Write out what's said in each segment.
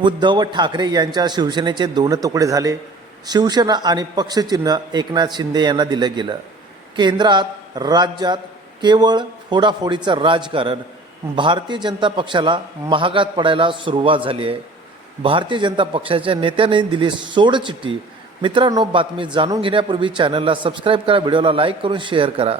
उद्धव ठाकरे यांच्या शिवसेनेचे दोन तुकडे झाले. शिवसेना आणि पक्षचिन्ह एकनाथ शिंदे यांना दिलं गेलं. केंद्रात राज्यात केवळ फोडाफोडीचं राजकारण भारतीय जनता पक्षाला महागात पडायला सुरुवात झाली आहे. भारतीय जनता पक्षाच्या नेत्याने दिली सोडचिठ्ठी मित्रांनो बातमी जाणून घेण्यापूर्वी चॅनलला सबस्क्राईब करा व्हिडिओला लाईक करून शेअर करा.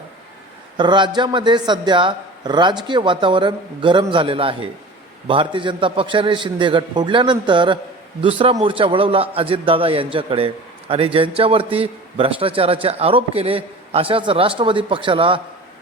राज्यामध्ये सध्या राजकीय वातावरण गरम झालेलं आहे. भारतीय जनता पक्षाने शिंदे गट फोडल्यानंतर दुसरा मोर्चा वळवला अजितदादा यांच्याकडे. आणि ज्यांच्यावरती भ्रष्टाचाराचे आरोप केले अशाच राष्ट्रवादी पक्षाला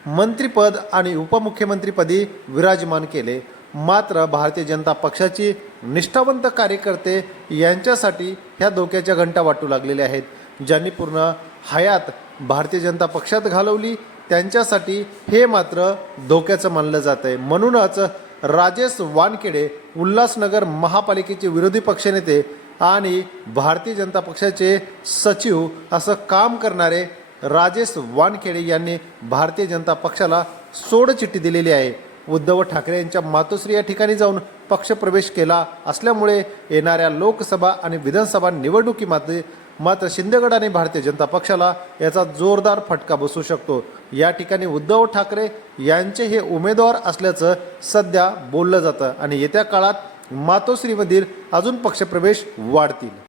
मंत्रिपद आणि उपमुख्यमंत्रीपदी विराजमान केले. मात्र भारतीय जनता पक्षाची निष्ठावंत कार्यकर्ते यांच्यासाठी ह्या धोक्याच्या घंटा वाटू लागलेल्या आहेत. ज्यांनी पूर्ण हयात भारतीय जनता पक्षात घालवली त्यांच्यासाठी हे मात्र धोक्याचं मानलं जात आहे म्हणूनच राजेश वानखेडे उल्हासनगर महापालिकेचे विरोधी पक्षनेते आणि भारतीय जनता पक्षाचे सचिव असं काम करणारे राजेश वानखेडे यांनी भारतीय जनता पक्षाला सोडचिठ्ठी दिलेली आहे. उद्धव ठाकरे यांच्या मातोश्री या ठिकाणी जाऊन पक्षप्रवेश केला असल्यामुळे येणाऱ्या लोकसभा आणि विधानसभा निवडणुकीमध्ये मात्र शिंदेगड आणि भारतीय जनता पक्षाला याचा जोरदार फटका बसू शकतो. या ठिकाणी उद्धव ठाकरे यांचे हे उमेदवार असल्याचं सध्या बोललं जातं आणि येत्या काळात मातोश्रीमधील अजून पक्षप्रवेश वाढतील.